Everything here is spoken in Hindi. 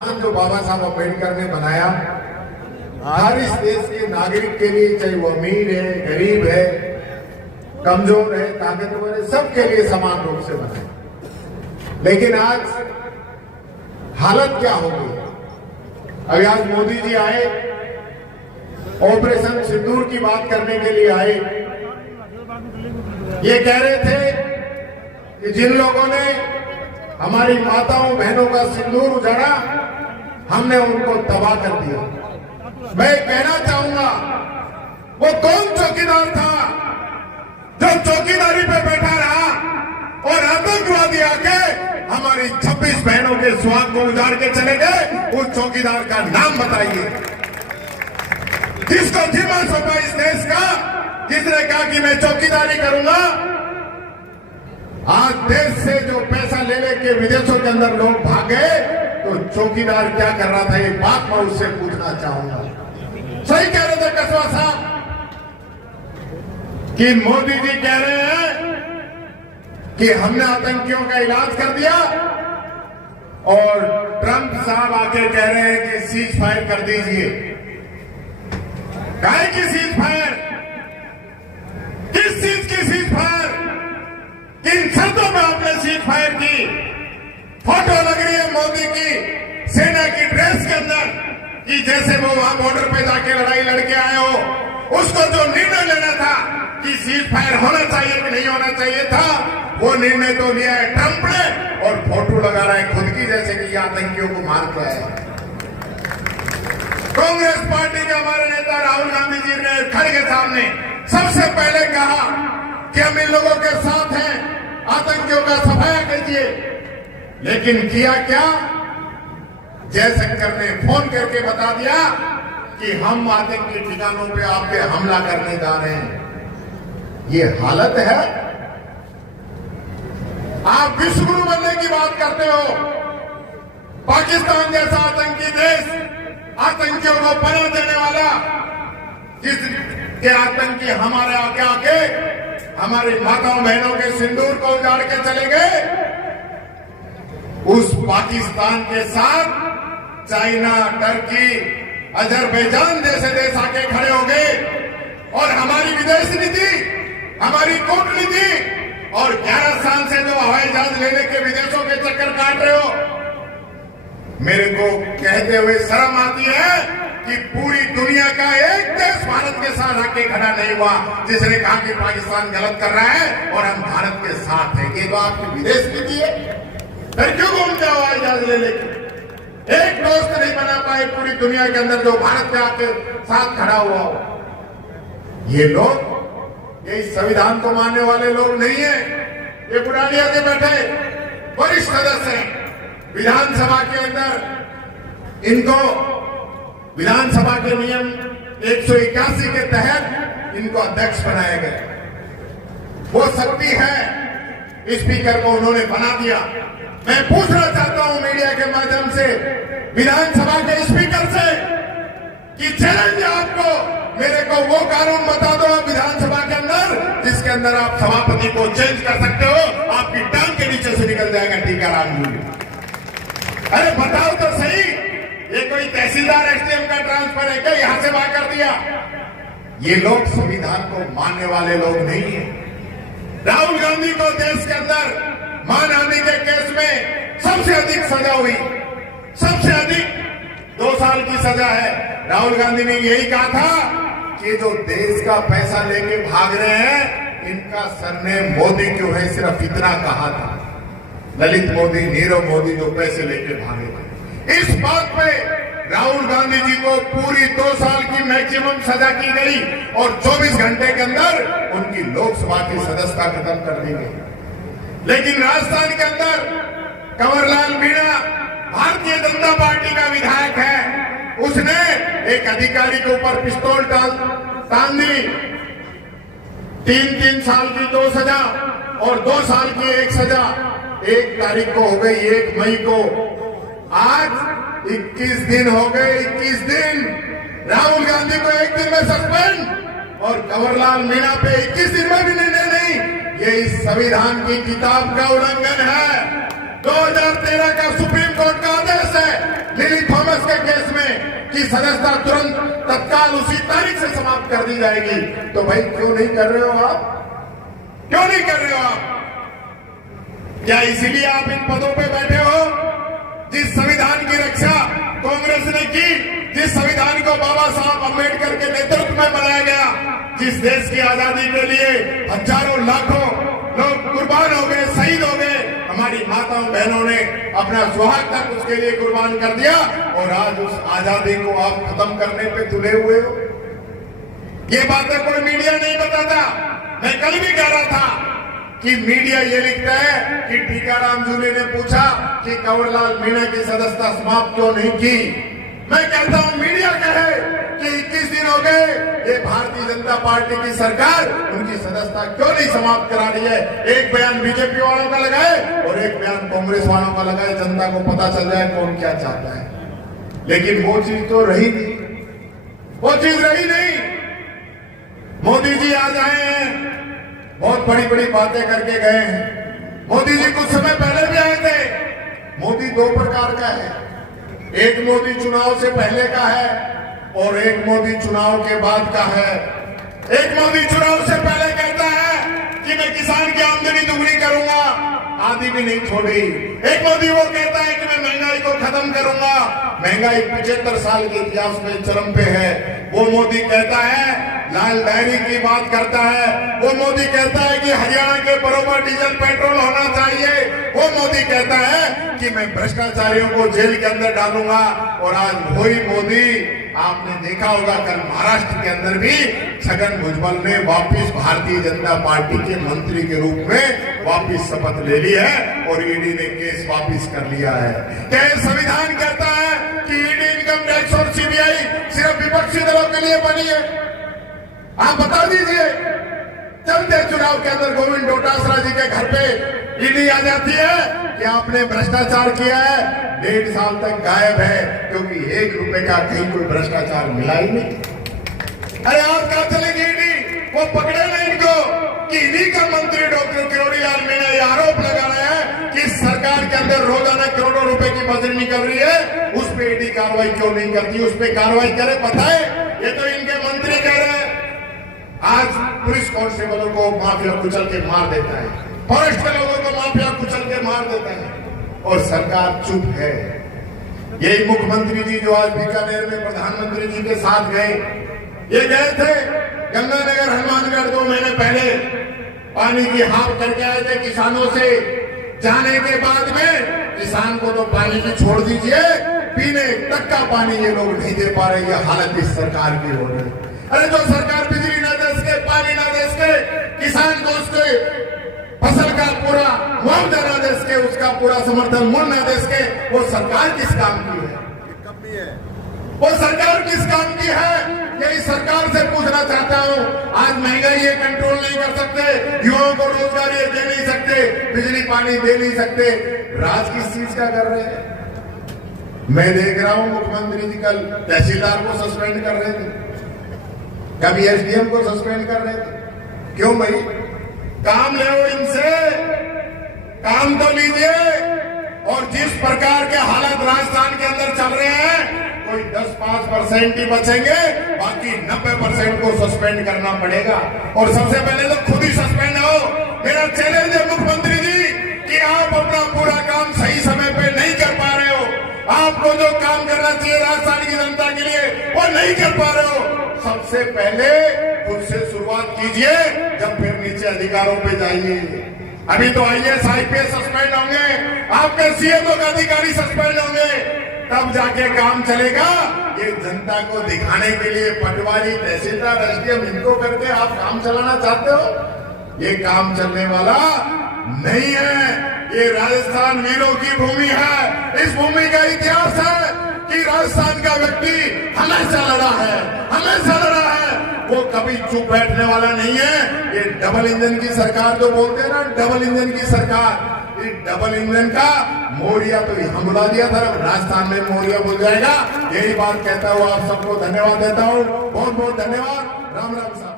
जो बाबा साहब अम्बेडकर ने बनाया हर इस देश के नागरिक के लिए, चाहे वो अमीर है, गरीब है, कमजोर है, ताकतवर है, सबके लिए समान रूप से बनाया। लेकिन आज हालत क्या हो गई? अभी आज मोदी जी आए, ऑपरेशन सिंदूर की बात करने के लिए आए। ये कह रहे थे कि जिन लोगों ने हमारी माताओं बहनों का सिंदूर उजाड़ा, हमने उनको तबाह कर दिया। मैं कहना चाहूंगा, वो कौन चौकीदार था जो चौकीदारी पे बैठा रहा और आतंकवादी आके हमारी 26 बहनों के स्वाद को उजाड़ के चले गए? उस चौकीदार का नाम बताइए, जिसको जिम्मा सौंपा इस देश का, जिसने कहा कि मैं चौकीदारी करूंगा। आज देश से जो पैसा ले लेके विदेशों के अंदर लोग भाग गए, तो चौकीदार क्या कर रहा था? ये बात मैं उससे पूछना चाहूंगा। सही कह रहे थे कसवा साहब कि मोदी जी कह रहे हैं कि हमने आतंकियों का इलाज कर दिया, और ट्रंप साहब आके कह रहे हैं कि सीज फायर कर दीजिए। काहे की सीज फायर? किस चीज की सीज फायर? किन शर्तों में आपने सीज फायर की? फोटो लग रही है मोदी की सेना की ड्रेस के अंदर कि जैसे वो वहां बॉर्डर पे जाके लड़ाई लड़के आए हो। उसको जो निर्णय लेना था कि सीज फायर होना चाहिए कि नहीं होना चाहिए था, वो निर्णय तो लिया है ट्रंप ने, और फोटो लगा रहा है खुद की, जैसे कि ये आतंकियों को मार के आया। कांग्रेस पार्टी के हमारे नेता राहुल गांधी जी ने खड़े के सामने सबसे पहले कहा कि हम इन लोगों के साथ हैं, आतंकियों का सफाया कीजिए। लेकिन किया क्या? जयशंकर ने फोन करके बता दिया कि हम आतंकी ठिकानों पे आपके हमला करने जा रहे हैं। ये हालत है। आप विश्वगुरु बनने की बात करते हो। पाकिस्तान जैसा आतंकी देश, आतंकियों को पनाह देने वाला, जिसके आतंकी हमारे आके हमारी माताओं बहनों के सिंदूर को उजाड़ के चले गए, उस पाकिस्तान के साथ चाइना, टर्की, अजरबैजान जैसे देश आके खड़े हो गए, और हमारी विदेश नीति, हमारी कूटनीति, और 11 साल से जो हवाई जहाज लेने के विदेशों के चक्कर काट रहे हो, मेरे को कहते हुए शर्म आती है कि पूरी दुनिया का एक देश भारत के साथ आके खड़ा नहीं हुआ जिसने कहा कि पाकिस्तान गलत कर रहा है और हम भारत के साथ हैं। ये तो आपकी विदेश नीति है। फिर क्यों घूमते हो हवाई जहाज ले लेके? एक दोस्त नहीं बना पाए पूरी दुनिया के अंदर जो भारत के आके साथ खड़ा हुआ हो। ये लोग, ये संविधान को मानने वाले लोग नहीं है। ये बुढ़ानिया के बैठे वरिष्ठ सदस्य हैं विधानसभा के अंदर। इनको विधानसभा के नियम 181 के तहत इनको अध्यक्ष बनाया गया। वो शक्ति है, स्पीकर को उन्होंने बना दिया। मैं पूछना चाहता हूं मीडिया के माध्यम से विधानसभा के स्पीकर से कि चैलेंज आपको, मेरे को वो कानून बता दो विधानसभा के अंदर जिसके अंदर आप सभापति को चेंज कर सकते हो। आपकी टांग के नीचे से निकल जाएगा टीकाराम जी। अरे बताओ तो सही, ये कोई तहसीलदार एसडीएम का ट्रांसफर है क्या? यहां से बाहर कर दिया। ये लोग संविधान को मानने वाले लोग नहीं है। राहुल गांधी को देश के अंदर मानहानि के केस में सबसे अधिक सजा हुई, सबसे अधिक 2 साल की सजा है। राहुल गांधी ने यही कहा था कि जो देश का पैसा लेके भाग रहे हैं, इनका सरनेम मोदी क्यों है? सिर्फ इतना कहा था। ललित मोदी, नीरव मोदी जो पैसे लेके भागे थे। इस बात पे राहुल गांधी जी को पूरी 2 साल की मैक्सिमम सजा की गई, और 24 घंटे के अंदर उनकी लोकसभा की सदस्यता खत्म कर दी गई। लेकिन राजस्थान के अंदर कंवरलाल मीणा भारतीय जनता पार्टी का विधायक है, उसने एक अधिकारी के ऊपर पिस्तौल तान दी। 3 साल की 2 सजा और 2 साल की 1 सजा 1 तारीख को हो गई, 1 मई को। आज 21 दिन हो गए। 21 दिन राहुल गांधी को 1 दिन में सस्पेंड, और कंवरलाल मीणा पे 21 दिन में भी निर्णय नहीं। ये इस संविधान की किताब का उल्लंघन है। 2013 का सुप्रीम कोर्ट का आदेश है लिली थॉमस के केस में कि सदस्यता तुरंत तत्काल उसी तारीख से समाप्त कर दी जाएगी। तो भाई क्यों नहीं कर रहे हो आप? क्यों नहीं कर रहे हो आप? क्या इसीलिए आप इन पदों पे बैठे हो? जिस संविधान की रक्षा कांग्रेस ने की, जिस संविधान को बाबा साहब अम्बेडकर के नेतृत्व में बनाया गया, जिस देश की आजादी के लिए हजारों लाखों लोग कुर्बान हो गए, शहीद हो गए, हमारी माताओं बहनों ने अपना सुहाग तक उसके लिए कुर्बान कर दिया, और आज उस आजादी को आप खत्म करने पे तुले हुए हो। ये बातें कोई मीडिया नहीं बताता। मैं कल भी कह रहा था कि मीडिया ये लिखता है कि टीकाराम जूली ने पूछा कि कंवरलाल मीणा की सदस्यता समाप्त क्यों नहीं की। मैं कहता हूं मीडिया कहे कि 21 दिन हो गए ये भारतीय जनता पार्टी की सरकार उनकी सदस्यता क्यों नहीं समाप्त करा रही है। एक बयान बीजेपी वालों का लगाए और एक बयान कांग्रेस वालों का लगाए, जनता को पता चल जाए कौन क्या चाहता है। लेकिन वो चीज तो रही नहीं, वो चीज रही नहीं। मोदी जी आज आए हैं, बहुत बड़ी बड़ी बातें करके गए हैं। मोदी जी कुछ समय पहले भी आए थे। मोदी दो प्रकार का है, एक मोदी चुनाव से पहले का है और एक मोदी चुनाव के बाद का है। एक मोदी चुनाव से पहले कहता है कि मैं किसान की आमदनी दुगनी करूंगा, आधी भी नहीं छोड़ी। एक मोदी वो कहता है कि मैं महंगाई को खत्म करूंगा, महंगाई 75 साल के इतिहास में चरम पे है। वो मोदी कहता है, लाल डायरी की बात करता है। वो मोदी कहता है कि हरियाणा के बराबर डीजल पेट्रोल होना चाहिए। वो मोदी कहता है कि मैं भ्रष्टाचारियों को जेल के अंदर डालूंगा। और आज वही मोदी, आपने देखा होगा कल महाराष्ट्र के अंदर भी छगन भुजबल ने वापिस भारतीय जनता पार्टी के मंत्री के रूप में वापिस शपथ ले ली है और ईडी ने केस वापिस कर लिया है। क्या संविधान कहता है कि ईडी, इनकम टैक्स और सीबीआई सिर्फ विपक्षी दलों के लिए बनी है? आप बता दीजिए। चलते चुनाव के अंदर गोविंद डोटासरा जी के घर पे ईडी आ जाती है कि आपने भ्रष्टाचार किया है, 1.5 साल तक गायब है, क्योंकि 1 रुपए का कहीं कोई भ्रष्टाचार मिला ही नहीं। अरे आज कहां चलेगी ईडी? वो पकड़े ना इनको कि ईडी का मंत्री डॉक्टर किरोड़ीलाल मीणा ये आरोप लगा रहे हैं कि सरकार के अंदर रोजाना करोड़ों रुपए की मजदूरी निकल रही है, उस पर ईडी कार्रवाई क्यों नहीं करती? उस पर कार्रवाई करे, पता है ये तो इनके मंत्री कह रहे हैं। आज पुलिस कांस्टेबलों को माफिया कुचल के मार देता है, फॉरेस्ट के लोगों को माफिया कुचल के मार देता है, और सरकार चुप है। यही मुख्यमंत्री जी जो आज बीकानेर में प्रधानमंत्री जी के साथ गए, ये गए थे गंगानगर हनुमानगढ़ 2 महीने पहले, पानी की हाफ करके आए थे किसानों से। जाने के बाद में किसान को तो पानी की छोड़ दीजिए, पीने तक का पानी ये लोग नहीं दे पा रहे। ये हालत इस सरकार की हो रही है। अरे जो सरकार बिजली ना दे सके, पानी ना दे सके, किसान को उसके फसल का पूरा मुआवजा ना दे सके, उसका पूरा समर्थन मूल्य ना दे सके, वो सरकार किस काम की है? वो सरकार किस काम की है? यही सरकार से पूछना चाहता हूं। आज महंगाई ये कंट्रोल नहीं कर सकते, युवाओं को रोजगार ये दे नहीं सकते, बिजली पानी दे नहीं सकते, राज किस चीज का कर रहे हैं? मैं देख रहा हूं मुख्यमंत्री जी कल तहसीलदार को सस्पेंड कर रहे थे, कभी एसडीएम को सस्पेंड कर रहे थे। क्यों भाई? काम ले इनसे, काम तो लीजिए। और जिस प्रकार के हालात राजस्थान के अंदर चल रहे हैं, कोई 10-5% ही बचेंगे, बाकी 90% को सस्पेंड करना पड़ेगा। और सबसे पहले तो खुद ही सस्पेंड हो। मेरा चैलेंज है मुख्यमंत्री जी कि आप अपना पूरा काम सही समय पे नहीं कर पा रहे हो। आपको जो काम करना चाहिए राजस्थान की जनता के लिए वो नहीं कर पा रहे हो। सबसे पहले खुद से शुरुआत कीजिए, जब फिर नीचे अधिकारों पे जाइए। अभी तो आईएएस आईपीएस सस्पेंड होंगे, आपके सीएमओ का अधिकारी सस्पेंड होंगे, तब जाके काम चलेगा। ये जनता को दिखाने के लिए पटवारी, तहसीलदार, एसडीएम इनको करके आप काम चलाना चाहते हो? ये काम चलने वाला नहीं है। ये राजस्थान वीरों की भूमि है। इस भूमि का इतिहास है कि राजस्थान का व्यक्ति हमेशा लड़ा है, हमेशा लड़ा है। वो कभी चुप बैठने वाला नहीं है। ये डबल इंजन की सरकार जो बोलते हैं ना, डबल इंजन की सरकार, इस डबल इंजन का मोरिया तो यहां बुला दिया था, राजस्थान में मोरिया बोल जाएगा। यही बात कहता हुआ आप सबको धन्यवाद देता हूं। बहुत बहुत धन्यवाद। राम राम।